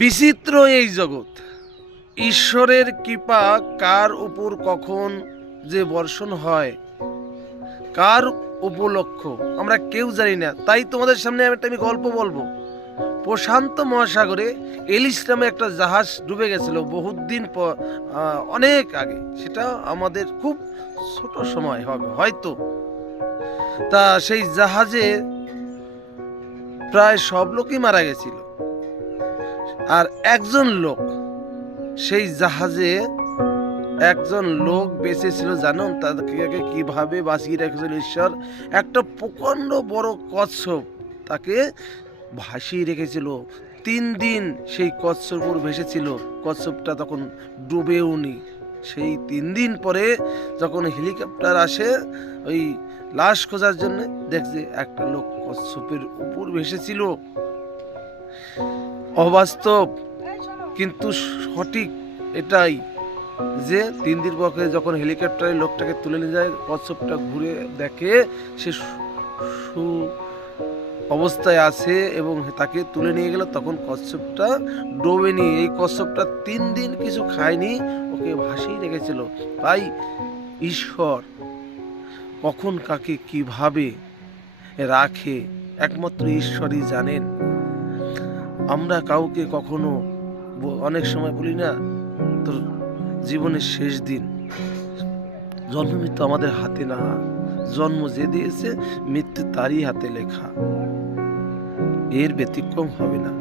বিচিত্র এই জগৎ, ঈশ্বরের কৃপা কার উপর কখন যে বর্ষণ হয়, কার উপলক্ষ আমরা কেউ জানি না। তাই তোমাদের সামনে আমি গল্প বলবো। প্রশান্ত মহাসাগরে এলিস নামে একটা জাহাজ ডুবে গেছিল বহুত দিন পর, অনেক আগে। সেটা আমাদের খুব ছোট সময় হবে হয়তো। তা সেই জাহাজে প্রায় সব লোকই মারা গেছিল, আর একজন লোক, সেই জাহাজে একজন লোক বেঁচে ছিল। জানুন তাকে কিভাবে বাঁচিয়ে রেখেছিল ঈশ্বর? একটা প্রকাণ্ড বড় কচ্ছপ তাকে ভাসিয়ে রেখেছিল। 3 দিন সেই কচ্ছপের ভেসেছিল। কচ্ছপটা তখন ডুবেওনি। সেই 3 দিন পরে যখন হেলিকপ্টার আসে ওই লাশ খোঁজার জন্য, দেখছে একটা লোক কচ্ছপের উপর ভেসেছিল। অবাস্তব কিন্তু সঠিক এটাই যে 3 দিন পরে যখন হেলিকপ্টারে লোকটাকে তুলে নিয়ে যায়, কচ্ছপটা ঘুরে দেখে সে অবস্থায় আছে এবং তাকে তুলে নিয়ে গেল। তখন কচ্ছপটা ডোবেনি। এই কচ্ছপটা 3 দিন কিছু খায়নি, ওকে ভাসিয়ে রেখেছিল। তাই ঈশ্বর কখন কাকে কিভাবে রাখে একমাত্র ঈশ্বরই জানেন। আমরা কাউকে কখনো অনেক সময় বলি না, তোর জীবনের শেষ দিন। জন্ম মৃত্যু আমাদের হাতে না, জন্ম যে দিয়েছে মৃত্যু তারই হাতে লেখা, এর ব্যতিক্রম হবে না।